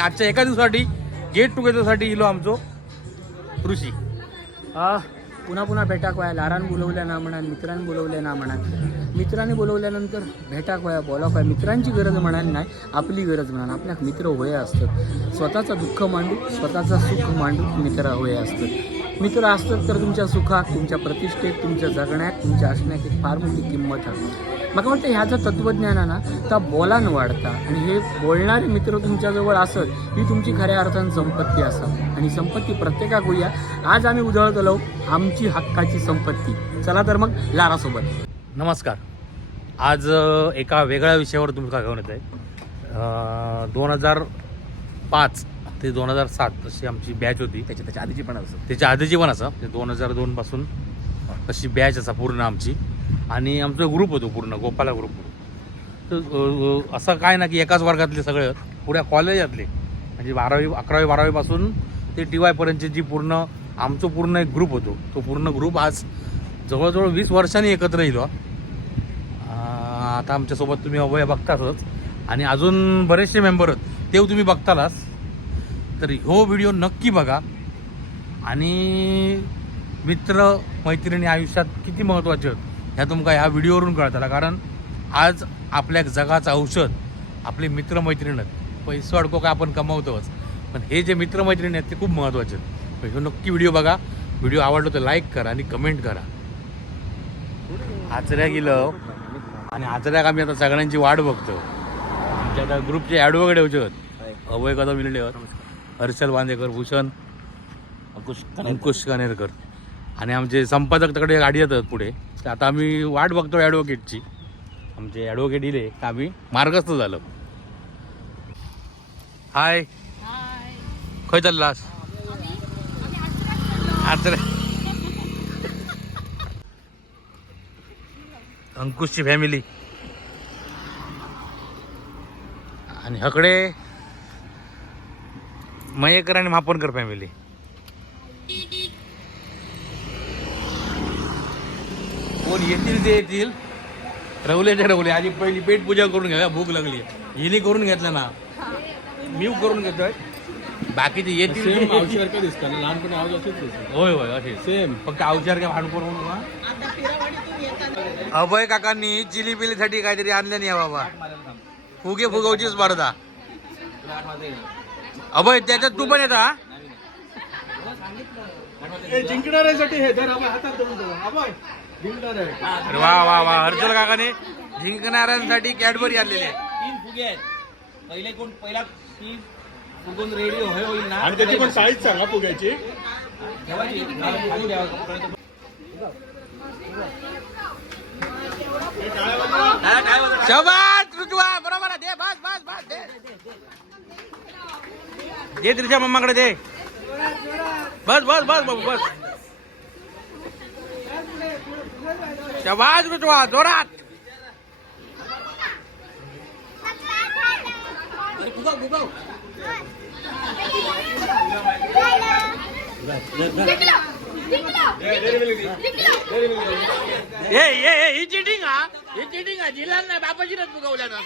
आजच्या एका दिवसासाठी गेट टुगेदरसाठी इलो आमचो. ऋषी. आ, पुन्हा पुन्हा भेटाक व्हाय लारान बोलवल्या ना म्हणा मित्रांनी बोलवल्या ना म्हणा मित्रांनी बोलवल्यानंतर भेटाक व्हाय बोलाक व्हाय मित्रांची गरज म्हणाल नाही आपली गरज म्हणाल आपल्याक मित्र होय असतात. स्वतःचं दुःख मांडू स्वतःचं सुख मांडू मित्र होय असतात. मित्र असतात तर तुमच्या सुखात तुमच्या प्रतिष्ठेत तुमच्या जगण्यात तुमच्या असण्यात एक फार मोठी किंमत आहे. मला वाटतं ह्याचं तत्वज्ञान आहे ना त्या बोलान वाढता. आणि हे बोलणारे मित्र तुमच्याजवळ असत ही तुमची खऱ्या अर्थानं संपत्ती असत आणि संपत्ती प्रत्येकाक होईया आज आम्ही उधळतलो आमची हक्काची संपत्ती. चला तर मग लारासोबत. नमस्कार. आज एका वेगळ्या विषयावर तुम्ही का घेऊन येत आहे दोन हजार पाच ते दोन हजार सात अशी आमची बॅच होती. त्याच्या त्याच्या आधीची पण असं. त्याच्या आधीची पण असा. दोन हजार दोन पासून अशी बॅच असा पूर्ण आमची. आणि आमचा ग्रुप होतो पूर्ण गोपाला ग्रुप तर असं काय ना की एकाच वर्गातले सगळे. पुऱ्या कॉलेजातले म्हणजे बारावी अकरावी बारावीपासून ते टी वायपर्यंतची जी पूर्ण आमचं पूर्ण एक ग्रुप होतो. तो पूर्ण ग्रुप आज जवळजवळ वीस वर्षांनी एकत्र येलो आता आमच्यासोबत तुम्ही अभय बघतातच. आणि अजून बरेचसे मेंबर आहेत. ते तुम्ही बघतालाच. तर. ह्यो व्हिडिओ नक्की बघा. आणि मित्र मैत्रिणी आयुष्यात किती महत्त्वाचे आहेत ह्या तुमका ह्या व्हिडिओवरून कळताला कारण आज आपल्या जगाचं औषध आपले मित्रमैत्रिणी आहेत. पैसे अडको काय आपण कमवतोच. पण हे जे मित्रमैत्रिणी आहेत ते खूप महत्त्वाचे आहेत. तर ह्यो नक्की व्हिडिओ बघा. व्हिडिओ आवडलो तर लाईक करा आणि कमेंट करा. आचऱ्या गेलं आणि आचऱ्याक आम्ही आता सगळ्यांची वाट बघतो आमच्या आता ग्रुपचे ॲडवोकेट होते. आहेत अभय कदम विलेले आहेत हर्षल बांदेकर भूषण अंकुश अंकुश कानेरकर आणि आमचे संपादक तिकडे गाडी येतात पुढे. तर आता आम्ही वाट बघतो ॲडव्होकेटची आमचे ॲडव्होकेट इले तर आम्ही मार्गस्थ झालं. हाय खय चाललास? आचरे अंकुशची फॅमिली आणि हकडे मयेकर आणि मापनकर फॅमिली कोण येतील ते येतील. रवले ते रवले. आधी पहिली पेट पूजा करून घ्या भूक लागली. हिने करून घेतलं ना. मी करून घेतोय. बाकीचे येतील. औषधारखं ना लहानपणी आवाज असेच दिसतो. होय होय असे. सेम फक्त काय भांडू करून का अभय काकांनी चिली पिलीसाठी काहीतरी आणलं नाही बाबा. फुगे फुगवचीच स्पर्धा अभय त्याच्यात तू पण येता जिंकणाऱ्यासाठी हे धर आबा हातात धरून ठेवा. आबाय जिंकणार आहे अरे वा वा वा हर्षल काकाने जिंकणाऱ्यांसाठी कॅडबरी आणलेली आहे. तीन फुगे आहेत. पहिले कोण पहिला फुगून रेडी होय होईल ना? आणि त्याची पण साईज सांगा फुग्याची. ठेवायची. खाली बरोबर आहे. दे बस बस बस दे. दे तुझ्या मम्माकडे दे. बस बस बस बस बस. शबाज रुजवा जोरात. ए ए ए ही चिटिंग हा? ही चिटिंग हा? जिल्हा नाही बापाजीनच फुगवल्या ना.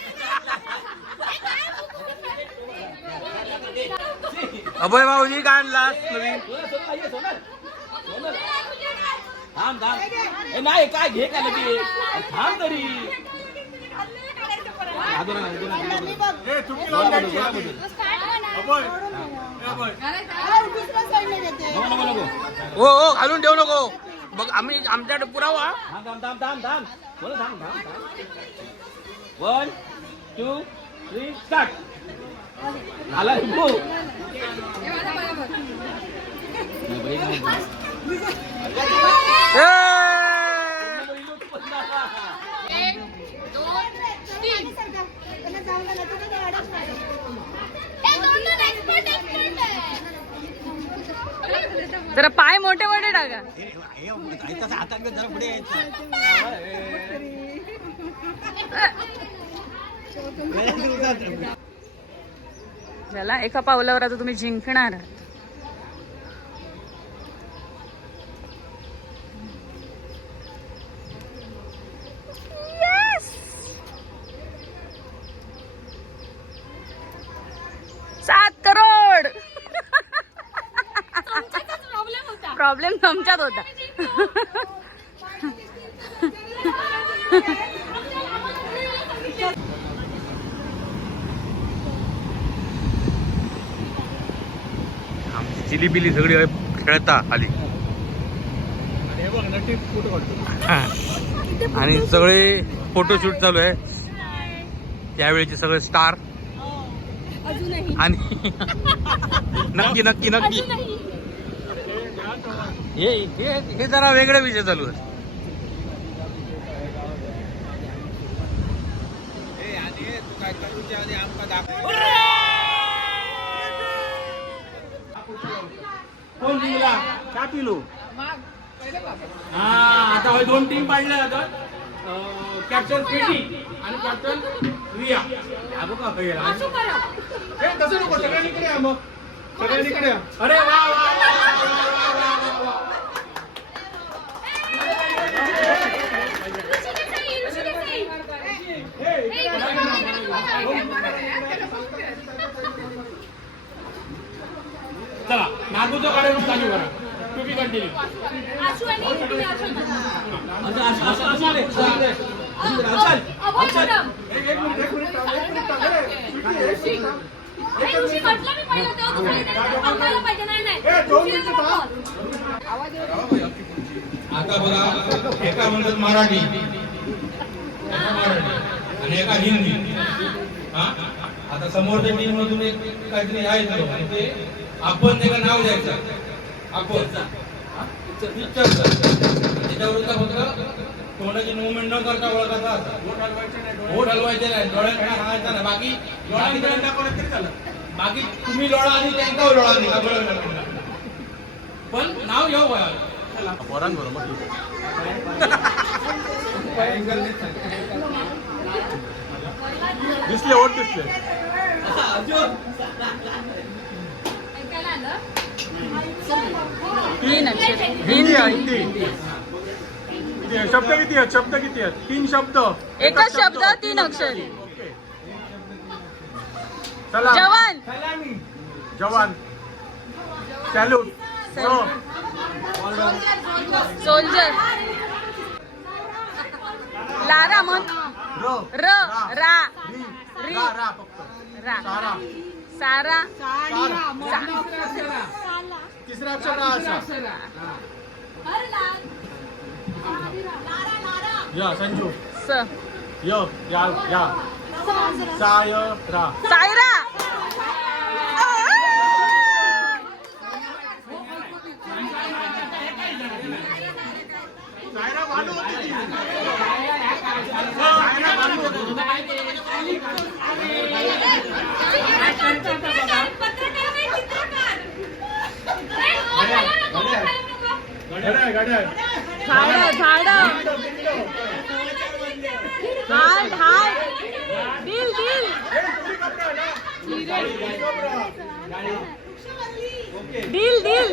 अभय भाऊजी काय आणलास नवीन. थांब थांब. नाही काय घे काय लगे थांब तरी. नको हो हो घालून ठेवू नको. बघ आम्ही आमच्याकडे पुरावा. वन टू थ्री स्टार्ट झाला हो जरा पाय मोठे मोठे टाका झाला एका पावलावर आता तुम्ही जिंकणार आहात प्रॉब्लेम तुमच्यात होता. आमची चिली बिली सगळी खेळता खाली आणि हे सगळे फोटोशूट चालू आहे. त्यावेळेचे सगळे स्टार आणि नक्की नक्की नक्की. हे हे हे जरा वेगळे विषय चालू आहे कोण जिंकला? का पिलो. हा आता होय दोन टीम पाडल्या जातात कॅप्टन पेटी आणि कॅप्टन रिया. हा बघा पहिला. हे तसं नको सगळ्यांनी इकडे या मग. सगळ्यांनी इकडे या. अरे वा वा वा, वा, वा, वा, वा, वा. चला नागूचं काढून चालू करा तुम्ही कंटिन्यू असं असं असं असं रे. असं रे. असं. असं. एक मिनिट एक मिनिट थांब, एक मिनिट थांब. ए, आता बघा एका म्हणतात मराठी. आणि एका हिंदी. हा आता समोरच्या टीम मधून एक काहीतरी आहे आणि ते आपण त्याला नाव द्यायचं? आपण. तोंडाची मुवमेंट न करता ओळखायचा असा. बोट हलवायचे नाही. डोळ्यात हाणायचा नाही. बाकी डोळ्यात बाकी डोळ्यात दाखवलं तरी चालेल. बाकी तुम्ही लोळा आणि त्यांचा लोळा नाही? पण नाव घेऊ बघा पोरांबरोबर दिसले ओट दिसले. तीन अक्षर हिंदी आहे हिंदी किती आहे? शब्द किती आहेत? शब्द किती आहेत? तीन शब्द. एकच शब्द. तीन अक्षर. ओके. चला. जवान. जवान. सॅल्यूट. हो सोल्जर. लारा म्हण. र. र. रा. री. री. रा रा फक्त. रा. सारा. सारा. सारा. तिसरा अक्षर असा या संजू. स. य या या. साय रा सायरा भांडू होती ती. सायरा भांडू होती. घड्याळ घड्याळ झाड झाड. हार्ट दिल दिल दिल दिल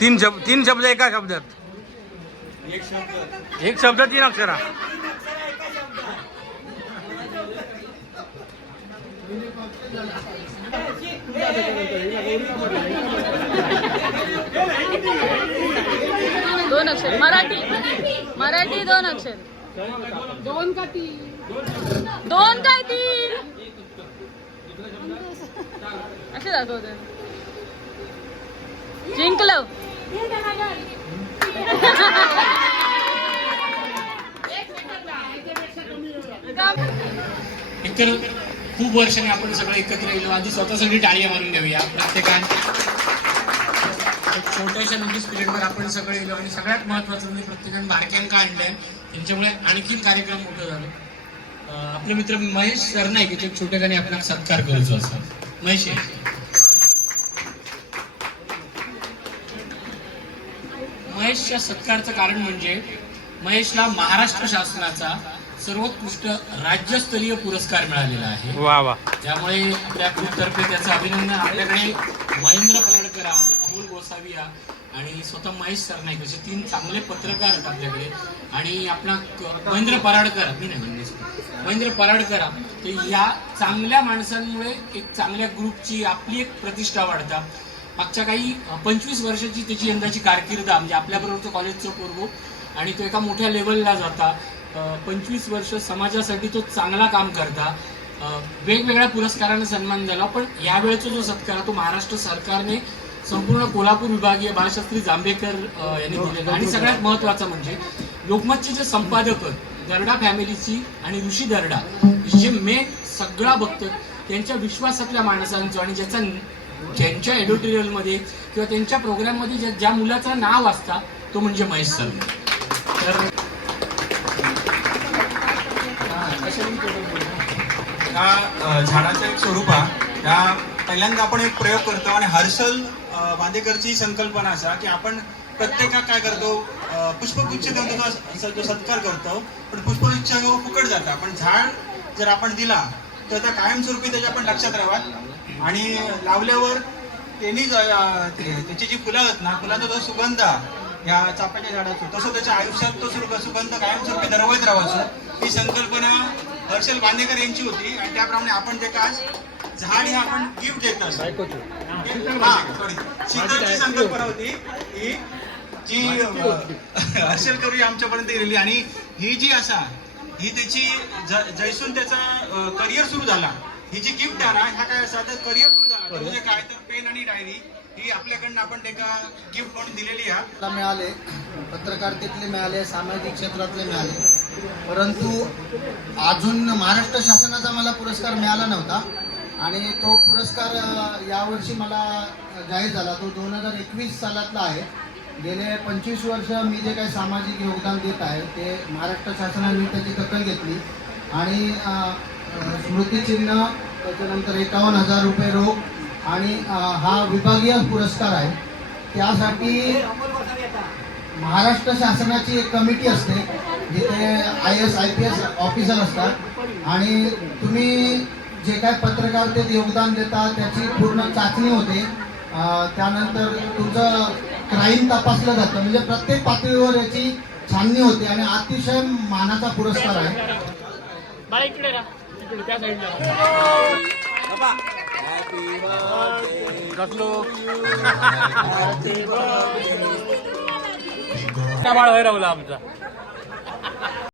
तीन शब्द तीन शब्द एका शब्दात. एक शब्द तीन अक्षरा. दोन अक्षर. मराठी. मराठी दोन अक्षर. दोन का तीन? दोन काय तीन? असे दाखवत जिंकलं. एकतर खूप वर्षांनी आपण सगळे एकत्र येलो. आधी स्वतःसाठी टाळ्या मारून घेऊया प्रत्येकान. एक छोट्याशा नोटीस पिरियडवर आपण सगळे येलो. आणि सगळ्यात महत्वाचं म्हणजे प्रत्येकाने बारक्यांका आणलंय. त्यांच्यामुळे आणखीन कार्यक्रम मोठं झालं. आपले मित्र महेश सर नाही की? ते एक छोट्याखानी आपल्याला सत्कार करायचो असं महेश. महेशच्या सत्कारचं कारण म्हणजे महेशला महाराष्ट्र शासनाचा सर्वोत्कृष्ट राज्यस्तरीय पुरस्कार मिळालेला आहे. वा वा. त्यामुळे आपल्या ग्रुपतर्फे त्याचं अभिनंदन. आपल्याकडे महेंद्र पराडकरा अमोल गोसाविया आणि स्वतः महेश सरनाईक असे तीन चांगले पत्रकार आहेत आपल्याकडे. आणि आपला महेंद्र पराडकर मी नाही म्हणले महेंद्र पराडकर तर या चांगल्या माणसांमुळे एक चांगल्या ग्रुपची आपली एक प्रतिष्ठा वाढता. मागच्या काही पंचवीस वर्षाची त्याची यंदाची कारकीर्द म्हणजे आपल्याबरोबर कॉलेजचा पोरगो आणि तो एका मोठ्या लेवलला जाता. पंचवीस वर्ष समाजासाठी तो चांगला काम करता. वेगवेगळ्या पुरस्काराने सन्मान झाला पण यावेळेचा जो सत्कार आहे तो महाराष्ट्र सरकारने संपूर्ण कोल्हापूर विभागीय बाळशास्त्री जांभेकर यांनी दिलेला आणि सगळ्यात महत्वाचं म्हणजे लोकमतचे जे संपादक आहेत, दर्डा फॅमिलीची आणि ऋषी दर्डा जे मेन सगळा बघतात त्यांच्या विश्वासातल्या माणसांचं आणि ज्याचा ज्यांच्या एडिटोरियलमध्ये किंवा त्यांच्या प्रोग्राममध्ये ज्या ज्या मुलाचं नाव असता तो म्हणजे महेश सर तर झाडाचं एक स्वरूप आहे. या पहिल्यांदा आपण एक प्रयोग करतो आणि हर्षल बांदेकरची संकल्पना असा की आपण प्रत्येकाक काय करतो पुष्पगुच्छ देऊन त्याचा जो सत्कार करतो पण पुष्पगुच्छ हो फुकट जाता. पण झाड जर आपण दिला तर त्या कायमस्वरूपी त्याच्या आपण लक्षात राहावा आणि लावल्यावर त्यांनी त्याची जी फुलं आहेत ना फुलांचा जो सुगंध या चाफ्याच्या झाडाचा तसं त्याच्या आयुष्यात तो सुर- सुगंध कायमस्वरूपी दरवळत राहायचं ही संकल्पना हर्षल बांदेकर यांची होती. आणि त्याप्रमाणे आपण ते आज झाड हे आपण गिफ्ट देत असतो हा. शीतलची संकल्पना होती ही जी हर्षल करू आमच्यापर्यंत गेलेली. आणि ही जी असा ही त्याची जैसून त्याचा करिअर सुरू झाला. ही जी गिफ्ट आहे ना ह्या काय असा तर करिअर सुरू झाला. म्हणजे काय तर पेन आणि डायरी ही आपल्याकडनं आपण एका गिफ्ट म्हणून दिलेली आहे. मिळाले. पत्रकारितेतले मिळाले सामाजिक क्षेत्रातले मिळाले. परंतु अजून महाराष्ट्र शासनाचा मला पुरस्कार मिळाला नव्हता. आणि तो पुरस्कार यावर्षी मला जाहीर झाला. तो दोन हजार एकवीस सालातला आहे. गेले पंचवीस वर्ष मी जे काही सामाजिक योगदान देत आहे ते महाराष्ट्र शासनाने त्याची दखल घेतली. आणि स्मृतिचिन्ह त्याच्यानंतर एकावन्न हजार रुपये रोख आणि हा विभागीय पुरस्कार आहे. त्यासाठी महाराष्ट्र शासनाची एक कमिटी असते जिथे I S I P S officer असतात. आणि तुम्ही जे काय पत्रकारितेत योगदान देता त्याची पूर्ण चाचणी होते. त्यानंतर तुमचं क्राईम तपासलं जातं. म्हणजे प्रत्येक पातळीवर याची छाननी होते आणि अतिशय मानाचा पुरस्कार आहे. बाळा इकडे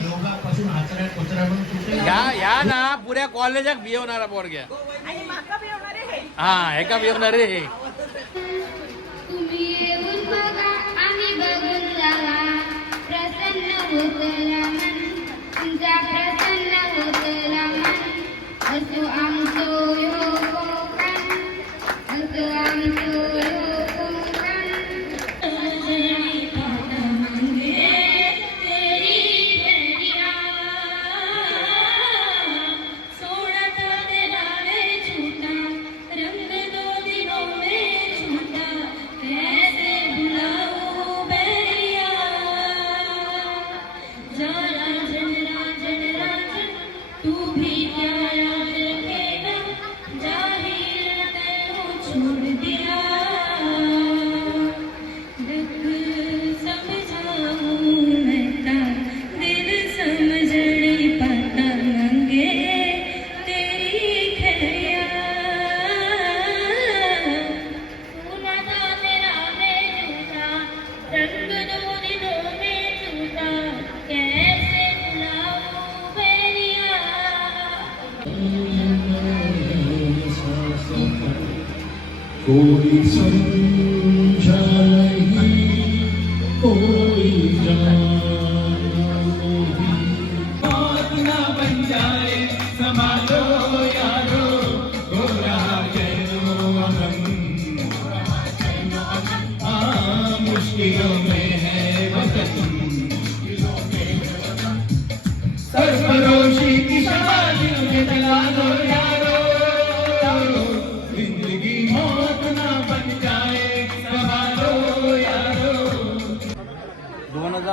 योगापासून आचऱ्या कोचऱ्यावरून कुठे या या ना. पुऱ्या कॉलेजात बियवणारा पोरग्या हा. एका बियवणारे हे. तुम्ही येऊन बघा आणि बघून जावा. प्रसन्न होतला मन तुमचा प्रसन्न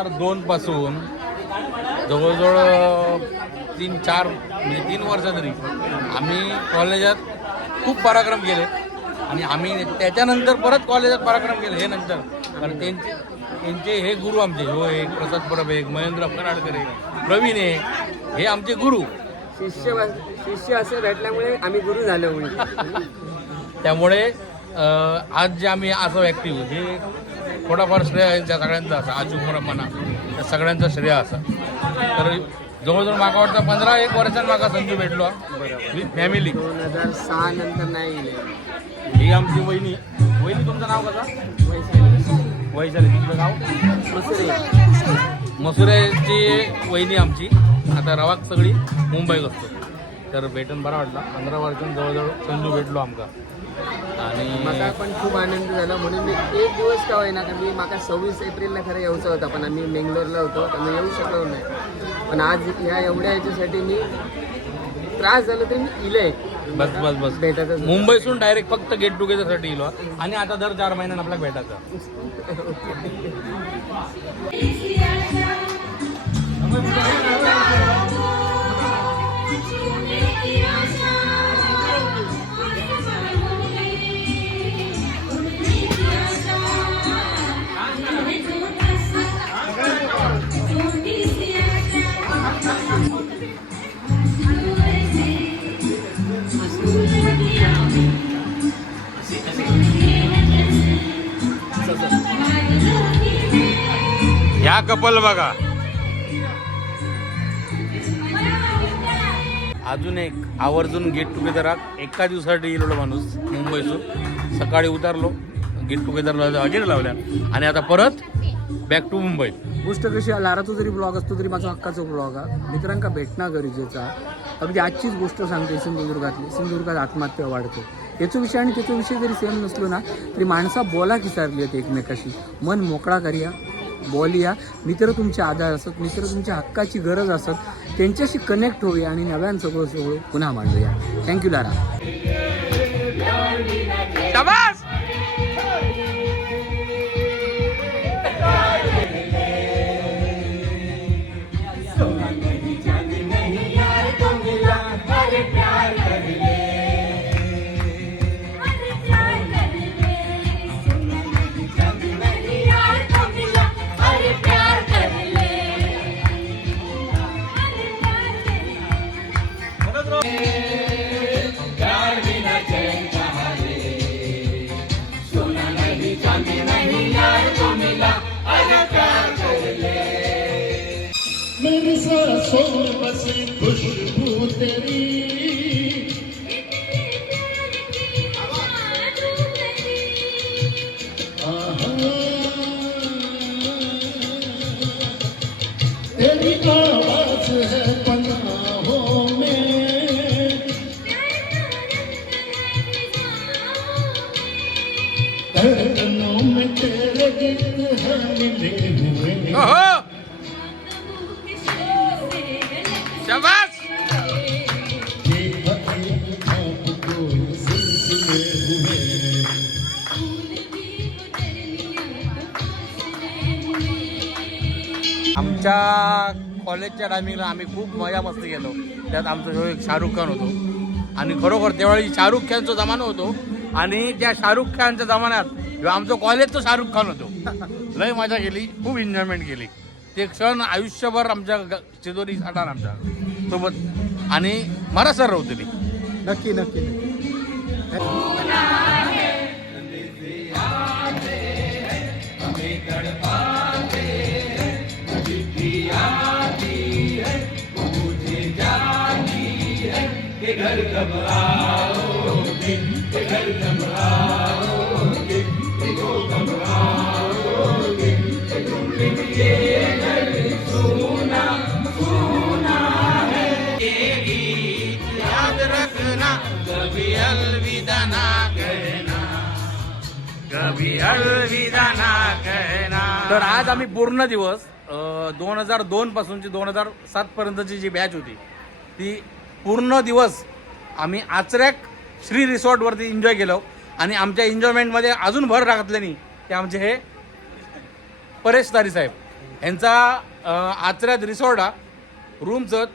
हजार दोन पासून जवळजवळ तीन चार म्हणजे तीन वर्ष तरी आम्ही कॉलेजात खूप पराक्रम केले. आणि आम्ही त्याच्यानंतर परत कॉलेजात पराक्रम केले हे नंतर. कारण त्यांचे त्यांचे हे गुरु आमचे हो एक प्रसाद परब एक महेंद्र कराडकर एक प्रवीण आहे हे आमचे गुरु. शिष्य शिष्य असे भेटल्यामुळे आम्ही गुरु झालो त्यामुळे आज जे आम्ही असं ॲक्टिव्ह हे थोडाफार श्रेय आहे त्या सगळ्यांचा असा आजू म्हणा त्या सगळ्यांचं श्रेय असं. तर जवळजवळ माका वाटतं पंधरा एक वर्षांनी माका संजू भेटलो विथ फॅमिली दोन हजार सहा नंतर नाही गेले ही आमची वहिनी. वहिनी तुमचं नाव कसं? वैशाली. तुमचं नाव? मसुरे. मसुऱ्याची वहिनी आमची. आता रवाक सगळी मुंबईत असतो. तर भेटून बरा वाटला. पंधरा वर्षांनी जवळजवळ संजू भेटलो आमका. आणि पण खूप आनंद झाला. म्हणून मी एक दिवस का होईना कारण मी म्हाका सव्वीस एप्रिलला खरं यायचं होतं पण आम्ही बेंगलोरला होतो तर मी येऊ शकलो नाही. पण आज ह्या एवढ्या याच्यासाठी मी त्रास झाला तरी मी इलंय बस बस बस. भेटतच होतो. मुंबईसून डायरेक्ट फक्त गेट टुगेदरसाठी इलो. आणि आता दर चार महिन्यात आपल्याला भेटायचं. कपल बघा. अजून एक आवर्जून गेट टुगेदराक एका दिवसासाठी गेलेलो माणूस मुंबईतून. सकाळी उतरलो गेट टुगेदरला हजेरी लावल्या. आणि आता परत बॅक टू मुंबई. गोष्ट कशी आहे, लाराचा जरी ब्लॉग असतो तरी माझा हक्काचा ब्लॉग आहे मित्रांका भेटणं गरजेचं अगदी आजचीच गोष्ट सांगते सिंधुदुर्गातली. सिंधुदुर्गात आत्महत्या वाढते. याचा विषय आणि त्याचा विषय जरी सेम नसलो ना तरी माणसा बोला किसारली आहेत एकमेकाशी. मन मोकळा करूया. बोलूया मित्र तुमचे आधार असत मित्र तुमच्या हक्काची गरज असत. त्यांच्याशी कनेक्ट होऊया आणि नव्यांसोबत सगळं पुन्हा मांडूया. थँक्यू लारा pushing आमच्या कॉलेजच्या टायमिंगला आम्ही खूप मजा मस्ती केलो. त्यात आमचा जो एक शाहरुख खान होतो. आणि खरोखर त्यावेळी शाहरुख खानचा जमाना होतो. आणि त्या शाहरुख खानच्या जमान्यात आमचं आमचं कॉलेजचं शाहरुख खान होतो. लय मजा केली खूप एन्जॉयमेंट केली. ते क्षण आयुष्यभर आमच्या ग- चिदोरी साठार आमच्यासोबत. आणि मला सर होते नक्की नक्की. कभी अलविदा ना कहना कभी अलविदा ना कहना तर आज आम्ही पूर्ण दिवस दोन हजार दोन पासूनची दोन हजार सात पर्यंतची जी बॅच होती ती पूर्ण दिवस आम्ही आचऱ्याक श्री रिसॉर्टवरती एन्जॉय केलो. आणि आमच्या एन्जॉयमेंटमध्ये अजून भर नाही. ते आमचे हे परेश तारी साहेब. यांचा आचऱ्यात रिसॉर्ट हा. रूमचं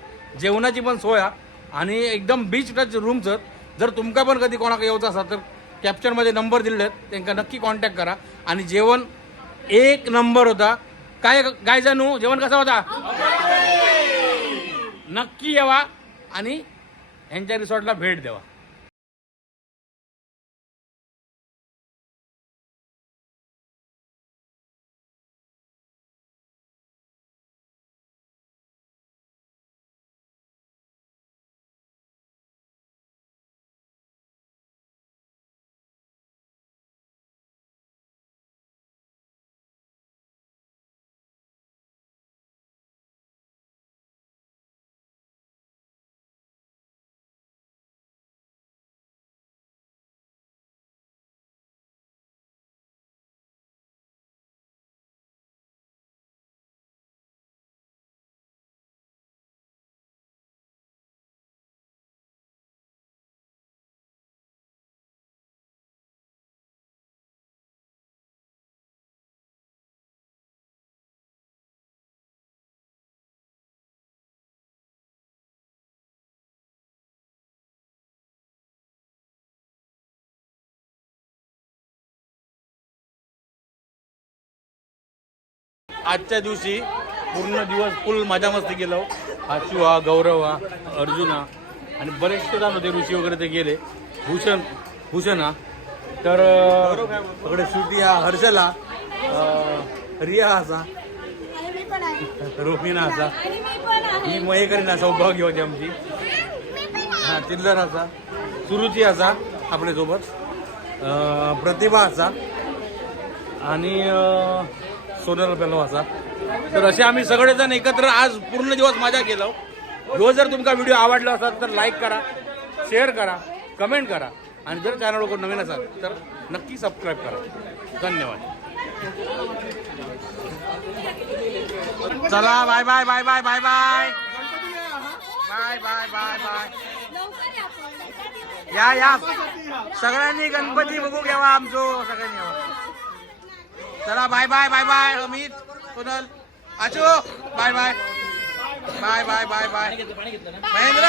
जेवणाची पण सोय हा. आणि एकदम बीच टच रूमचं जर तुमका पण कधी कोणाक येऊचं असा तर कॅप्चरमध्ये नंबर दिले आहेत त्यांना नक्की कॉन्टॅक्ट करा. आणि जेवण एक नंबर होता. काय काय जाणू? जेवण कसा होता? नक्की यावा. आणि ह्यांच्या रिसॉर्टला भेट द्यावा. आजच्या दिवशी पूर्ण दिवस फुल मजा मस्ती गेलो हा शिव हा गौरव हा अर्जुन हा आणि बरेचसे जण होते ऋषी वगैरे ते गेले. भूषण भूषण. हा तर सगळे श्रुती हा हर्षल. हा रिया असा. रोहिना असा. ही मयेकरीन असा सौभाग्य होती आमची. हा चिल्लर असा. सुरुची असा आपल्यासोबत. प्रतिभा असा. आणि अं, सोनल पेलो असा तर असे आम्ही सगळेजण एकत्र आज पूर्ण दिवस मजा केलो हो. ह्यो जर तुमका व्हिडिओ आवडला असाल तर लाईक करा शेअर करा कमेंट करा. आणि जर चॅनल कोण नवीन असाल तर नक्की सबस्क्राईब करा. धन्यवाद. चला bye bye bye bye bye bye bye bye bye bye या या. सगळ्यांनी गणपती बघू घ्यावा आमचो सगळ्यांनी चला bye bye bye bye Amit Kunal Achu bye bye bye bye bye bye Mahendra!